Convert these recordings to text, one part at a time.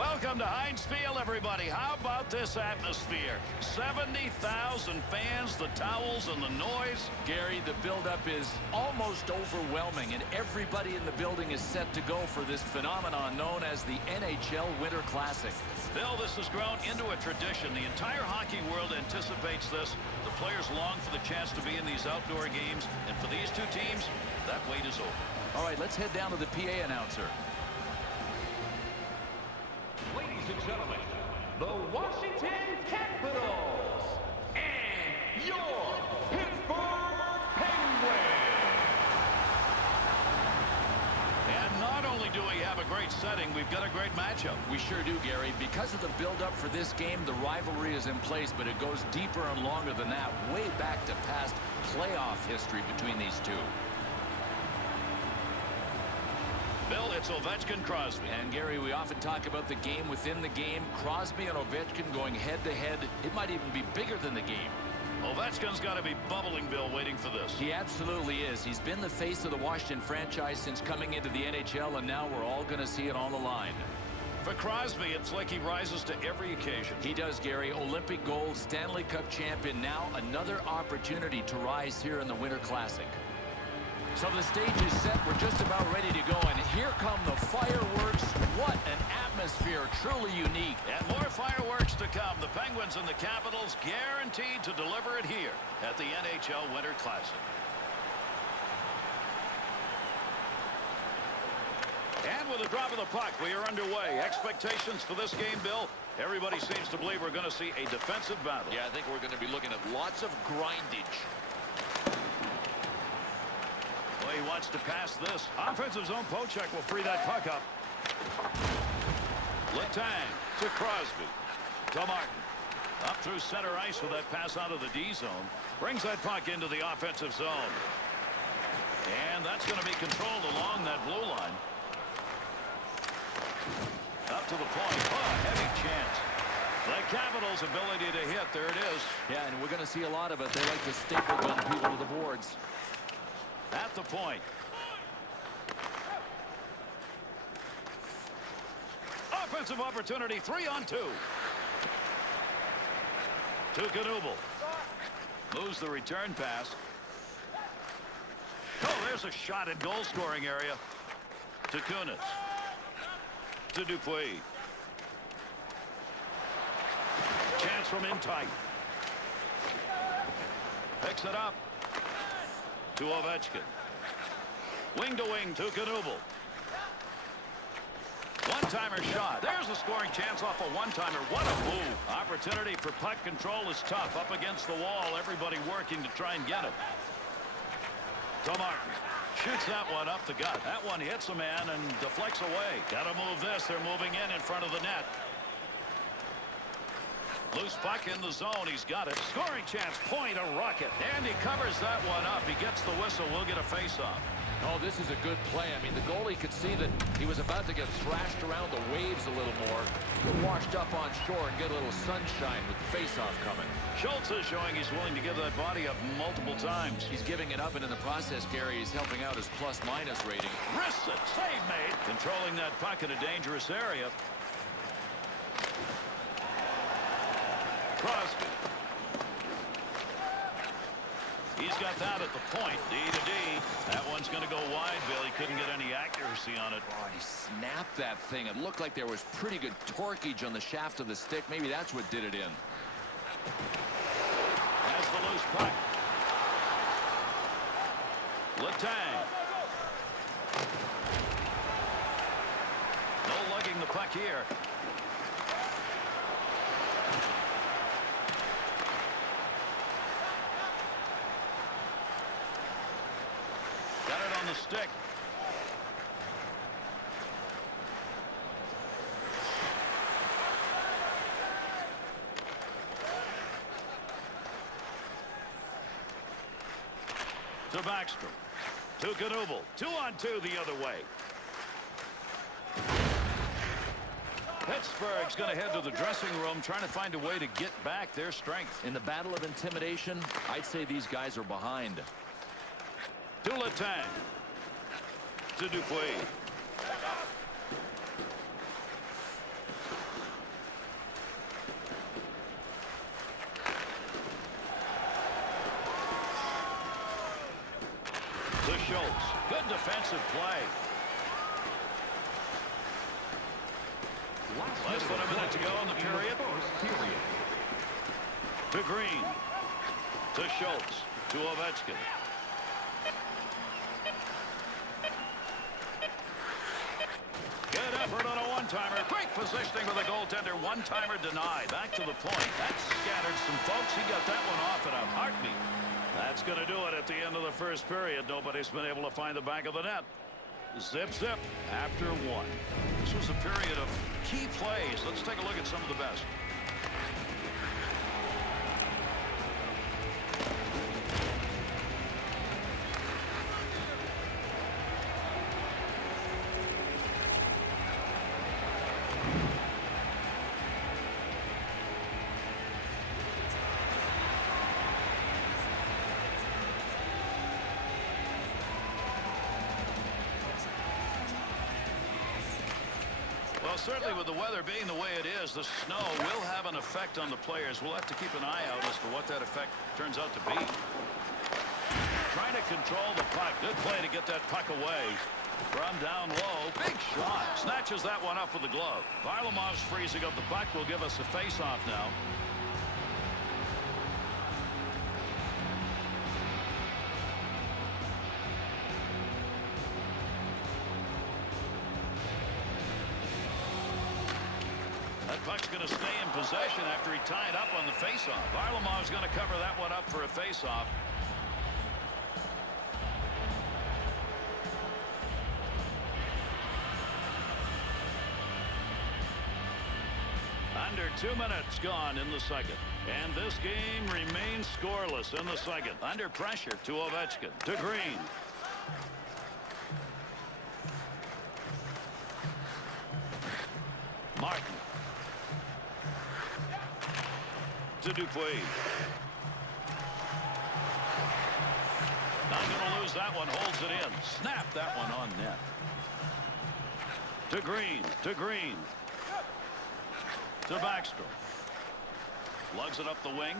Welcome to Heinz Field, everybody. How about this atmosphere? 70,000 fans, the towels and the noise. Gary, the buildup is almost overwhelming, and everybody in the building is set to go for this phenomenon known as the NHL Winter Classic. Bill, this has grown into a tradition. The entire hockey world anticipates this. The players long for the chance to be in these outdoor games, and for these two teams, that wait is over. All right, let's head down to the PA announcer. Ladies and gentlemen, the Washington Capitals and your Pittsburgh Penguins. And not only do we have a great setting, we've got a great matchup. We sure do, Gary. Because of the buildup for this game, the rivalry is in place, but it goes deeper and longer than that, way back to past playoff history between these two. Bill, it's Ovechkin, Crosby. And, Gary, we often talk about the game within the game. Crosby and Ovechkin going head-to-head. It might even be bigger than the game. Ovechkin's got to be bubbling, Bill, waiting for this. He absolutely is. He's been the face of the Washington franchise since coming into the NHL, and now we're all going to see it on the line. For Crosby, it's like he rises to every occasion. He does, Gary. Olympic gold, Stanley Cup champion. Now another opportunity to rise here in the Winter Classic. So the stage is set. We're just about ready to go. And here come the fireworks. What an atmosphere. Truly unique. And more fireworks to come. The Penguins and the Capitals guaranteed to deliver it here at the NHL Winter Classic. And with the drop of the puck, we are underway. Expectations for this game, Bill? Everybody seems to believe we're going to see a defensive battle. Yeah, I think we're going to be looking at lots of grindage. He wants to pass this. Offensive zone poke-check will free that puck up. Letang to Crosby. To Martin. Up through center ice with that pass out of the D zone. Brings that puck into the offensive zone. And that's going to be controlled along that blue line. Up to the point. Oh, heavy chance. The Capitals' ability to hit. There it is. Yeah, and we're going to see a lot of it. They like to staple gun people to the boards. At the point. Offensive opportunity, 3-on-2. To Knuble. Moves the return pass. Oh, there's a shot in goal scoring area. To Kunitz. To Dupuis. Chance from in tight. Picks it up. To Ovechkin. Wing to wing to Knuble. One-timer shot. There's a scoring chance off a one-timer. What a move. Opportunity for puck control is tough. Up against the wall. Everybody working to try and get it. To Martin. Shoots that one up the gut. That one hits a man and deflects away. Got to move this. They're moving in front of the net. Loose puck in the zone. He's got it. Scoring chance. Point, a rocket. And he covers that one up. He gets the whistle. We'll get a face-off. Oh, this is a good play. I mean, the goalie could see that he was about to get thrashed around the waves a little more. Get washed up on shore and get a little sunshine with the face-off coming. Schultz is showing he's willing to give that body up multiple times. He's giving it up, and in the process, Gary, he's helping out his plus-minus rating. Wrists it. Save made. Controlling that puck in a dangerous area. Crosby. He's got that at the point. D to D. That one's going to go wide, Bill. He couldn't get any accuracy on it. Oh, he snapped that thing. It looked like there was pretty good torquage on the shaft of the stick. Maybe that's what did it in. Has the loose puck. Letang. No lugging the puck here. Got it on the stick. To Backstrom. To Knuble. 2-on-2 the other way. Pittsburgh's going to head to the dressing room, trying to find a way to get back their strength. In the battle of intimidation, I'd say these guys are behind. To Letang. To Dupuis. Schultz. Good defensive play. Less than a minute to go in the period. To Green. To Schultz. To Ovechkin. Good effort on a one-timer. Great positioning with a goaltender. One-timer denied. Back to the point. That scattered some folks. He got that one off in a heartbeat. That's going to do it at the end of the first period. Nobody's been able to find the back of the net. Zip, zip after one. This was a period of key plays. Let's take a look at some of the best. Well, certainly with the weather being the way it is, the snow will have an effect on the players. We'll have to keep an eye out as to what that effect turns out to be. Trying to control the puck. Good play to get that puck away from down low. Big shot. Snatches that one up with the glove. Varlamov's freezing up the puck. Will give us a face-off now. Puck's going to stay in possession after he tied up on the faceoff. Varlamov's going to cover that one up for a faceoff. Under 2 minutes gone in the second. And this game remains scoreless in the second. Under pressure to Ovechkin. To Green. Martin. To Dupuis. Not going to lose that one. Holds it in. Snap that one on net. To Green. To Green. To Backstrom. Lugs it up the wing.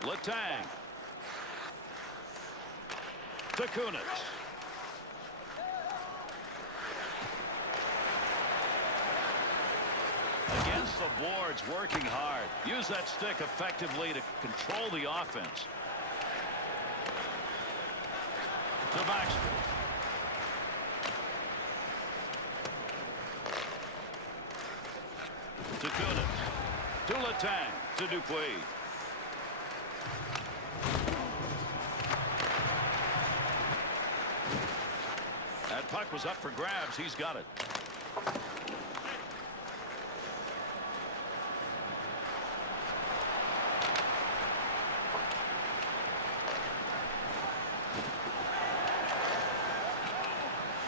Letang. To Kunitz. Against the boards, working hard. Use that stick effectively to control the offense. To Backstrom. To Kunitz. To Letang. To Dupuis. That puck was up for grabs. He's got it.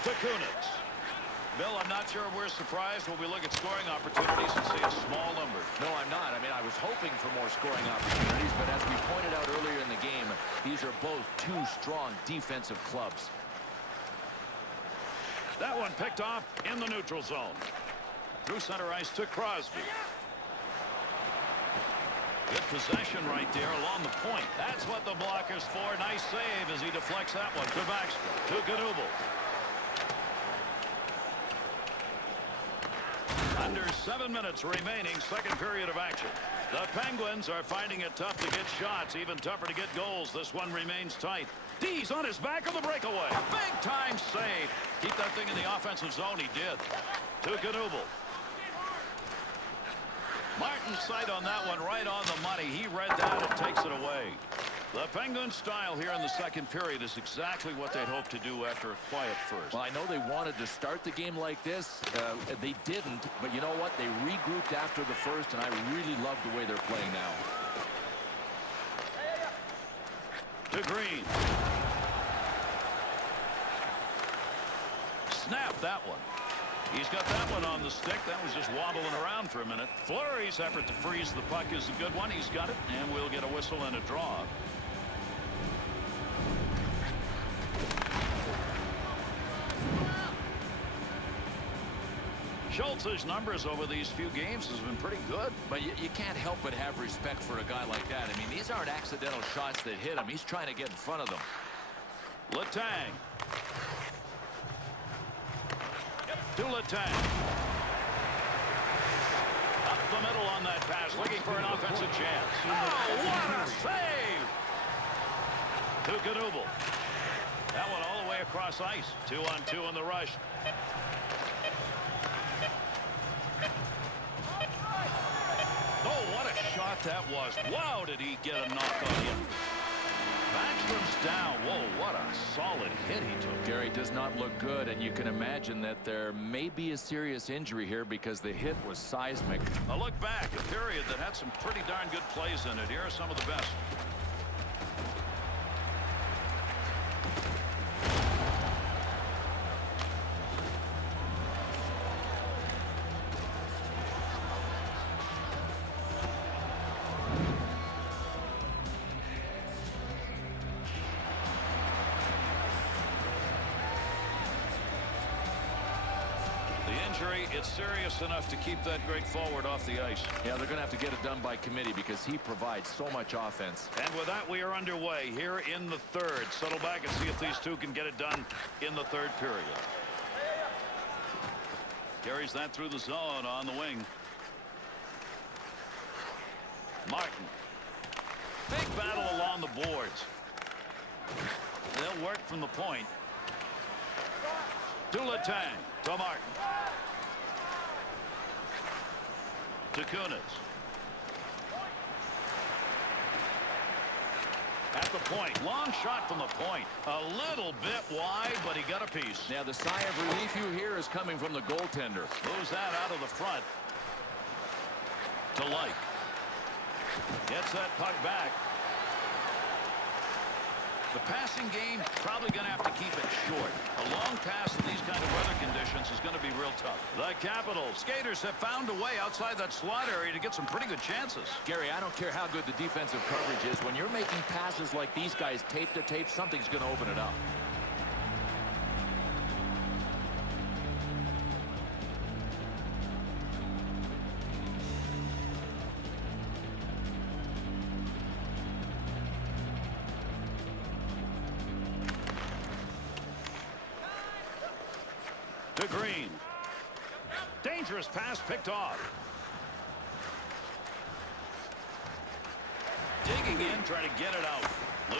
To Kunitz. Bill, I'm not sure we're surprised when we look at scoring opportunities and see a small number. No, I'm not. I mean, I was hoping for more scoring opportunities, but as we pointed out earlier in the game, these are both two strong defensive clubs. That one picked off in the neutral zone. Through center ice to Crosby. Good possession right there along the point. That's what the blocker's for. Nice save as he deflects that one to Backstrom. To Knubel. Under 7 minutes remaining, second period of action. The Penguins are finding it tough to get shots, even tougher to get goals. This one remains tight. D's on his back on the breakaway. Big time save. Keep that thing in the offensive zone. He did. To Knubel. Martin's sight on that one right on the money. He read that and takes it away. The Penguins' style here in the second period is exactly what they'd hoped to do after a quiet first. Well, I know they wanted to start the game like this. They didn't, but you know what? They regrouped after the first, and I really love the way they're playing now. To Green. Snap that one. He's got that one on the stick. That was just wobbling around for a minute. Fleury's effort to freeze the puck is a good one. He's got it, and we'll get a whistle and a draw. Schultz's numbers over these few games has been pretty good. But you can't help but have respect for a guy like that. I mean, these aren't accidental shots that hit him. He's trying to get in front of them. Letang. To Letang. Up the middle on that pass, looking for an offensive chance. Oh, what a save! To Knuble. That one all the way across ice. 2-on-2 in the rush. Oh, what a shot that was. Wow, did he get a knock on him. Backstrom's down. Whoa, what a solid hit he took. Gary, does not look good, and you can imagine that there may be a serious injury here because the hit was seismic. A look back, a period that had some pretty darn good plays in it. Here are some of the best. It's serious enough to keep that great forward off the ice. Yeah, they're going to have to get it done by committee because he provides so much offense. And with that, we are underway here in the third. Settle back and see if these two can get it done in the third period. Carries that through the zone on the wing. Martin. Big battle along the boards. They'll work from the point. To Letang. To Martin. To Kunitz. At the point. Long shot from the point. A little bit wide, but he got a piece. Now, the sigh of relief you hear is coming from the goaltender. Moves that out of the front. To Light. Gets that puck back. The passing game, probably going to have to keep it short. A long pass in these kind of weather conditions is going to be real tough. The Capitals skaters have found a way outside that slot area to get some pretty good chances. Gary, I don't care how good the defensive coverage is. When you're making passes like these guys tape to tape, something's going to open it up. To Green. Dangerous pass picked off. Digging in, trying to get it out.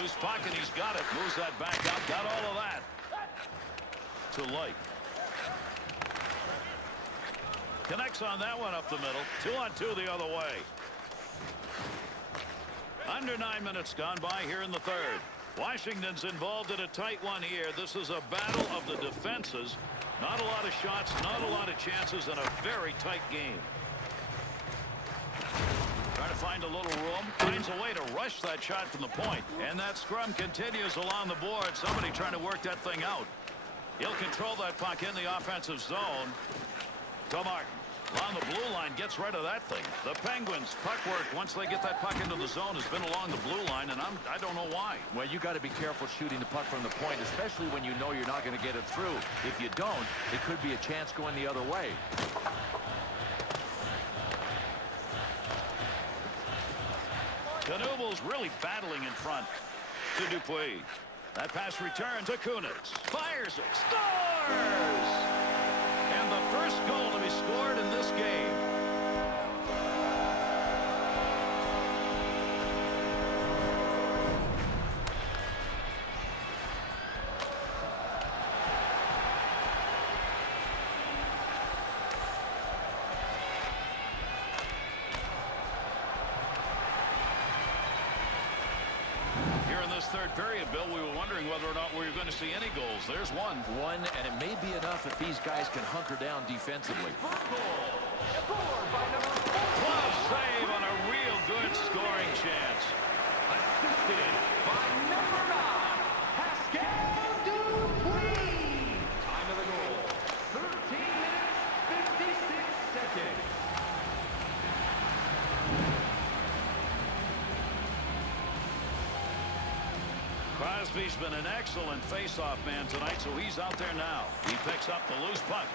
Loose puck, and he's got it. Moves that back up. Got all of that. To Light. Connects on that one up the middle. 2-on-2 the other way. Under 9 minutes gone by here in the third. Washington's involved in a tight one here. This is a battle of the defenses. Not a lot of shots, not a lot of chances, and a very tight game. Trying to find a little room. Finds a way to rush that shot from the point. And that scrum continues along the board. Somebody trying to work that thing out. He'll control that puck in the offensive zone. To Martin. Along the blue line, gets rid of that thing. The Penguins, puck work, once they get that puck into the zone, has been along the blue line, and I don't know why. Well, you got to be careful shooting the puck from the point, especially when you know you're not going to get it through. If you don't, it could be a chance going the other way. Knubel's really battling in front to Dupuis. That pass return to Kunitz. Fires it. Scores! And the first goal to be scored in this game. Here in this third period, Bill, we were wondering whether or not we were going to see any goals. There's one. One, and it may be enough if these guys can hunker down defensively. Glove save on a real good scoring chance. Assisted by number 9, Pascal Dupuis. Time of the goal, 13 minutes, 56 seconds. Crosby's been an excellent face-off man tonight, so he's out there now. He picks up the loose puck.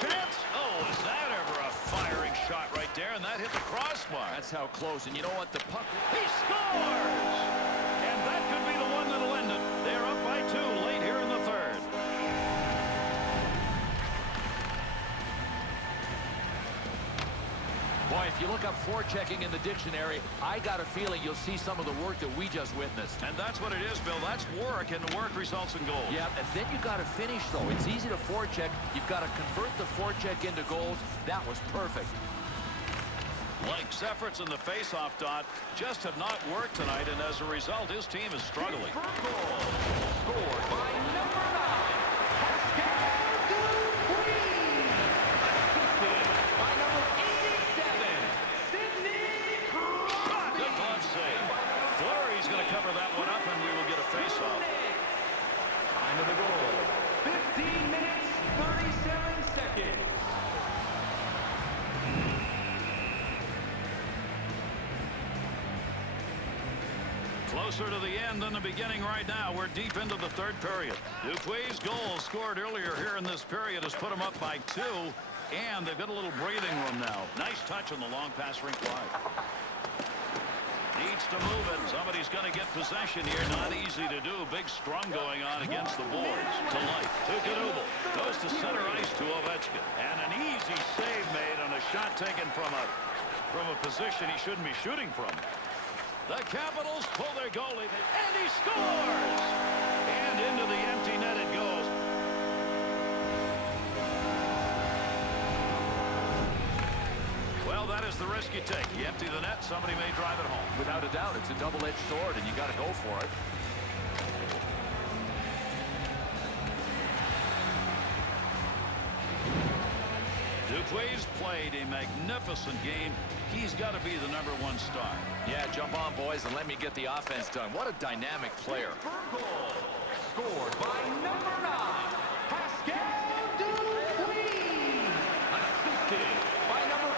Chance! Oh, is that ever a firing shot right there? And that hit the crossbar. That's how close. And you know what? The puck... He scores! And that could be the one that'll end it. They 2 late here in the third. Boy, if you look up forechecking in the dictionary, I got a feeling you'll see some of the work that we just witnessed. And that's what it is, Bill. That's work, and the work results in goals. Yeah, and then you got to finish, though. It's easy to forecheck. You've got to convert the forecheck into goals. That was perfect. Lake's efforts in the face-off dot just have not worked tonight, and as a result, his team is struggling. Scored by number 9, Pascal Dupuis. Assisted by number 87, Sidney Crosby. Good glove save. Fleury's going to cover that one up, and we will get a face-off. Time of the goal, 15 minutes, 37 seconds. Closer to the end than the beginning right now. We're deep into the third period. Dupuis' goal scored earlier here in this period has put them up by 2, and they've got a little breathing room now. Nice touch on the long pass rink wide. Needs to move it. Somebody's going to get possession here. Not easy to do. Big scrum going on against the boards. To Light. To Knubel. Goes to center ice to Ovechkin. And an easy save made on a shot taken from a position he shouldn't be shooting from. The Capitals pull their goalie, and he scores! And into the empty net it goes. Well, that is the risk you take. You empty the net, somebody may drive it home. Without a doubt, it's a double-edged sword, and you got to go for it. Dupuis played a magnificent game. He's got to be the #1 star. Yeah, jump on, boys, and let me get the offense done. What a dynamic player. Goal scored by number 9, Pascal Dupuis. Assisted by number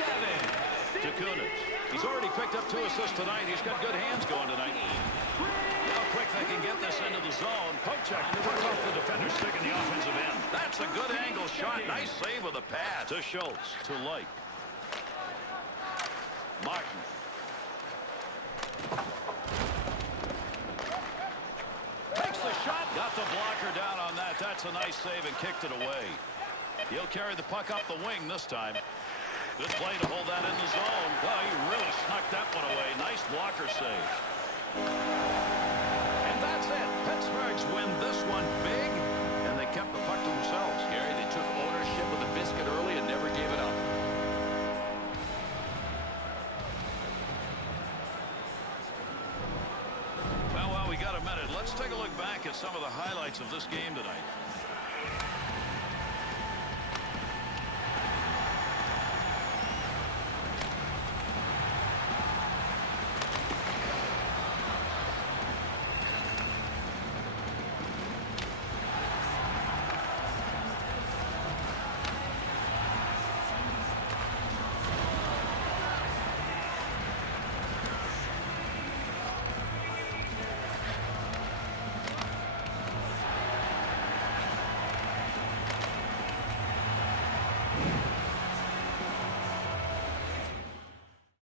87, To Kunitz. He's already picked up 2 assists tonight. He's got good hands going tonight. How quick they can get this into the zone. Pochek puts off the defender's stick in the offensive end. That's a good angle shot. Nice save with a pad. To Schultz. To Light. Martin. Takes the shot. Got the blocker down on that. That's a nice save and kicked it away. He'll carry the puck up the wing this time. Good play to hold that in the zone. Oh, he really snuck that one away. Nice blocker save. And that's it. Pittsburgh's win this one big, and they kept the puck to themselves. Gary, they took ownership of the biscuit early and never gave it up. Well, while we got a minute, let's take a look back at some of the highlights of this game tonight.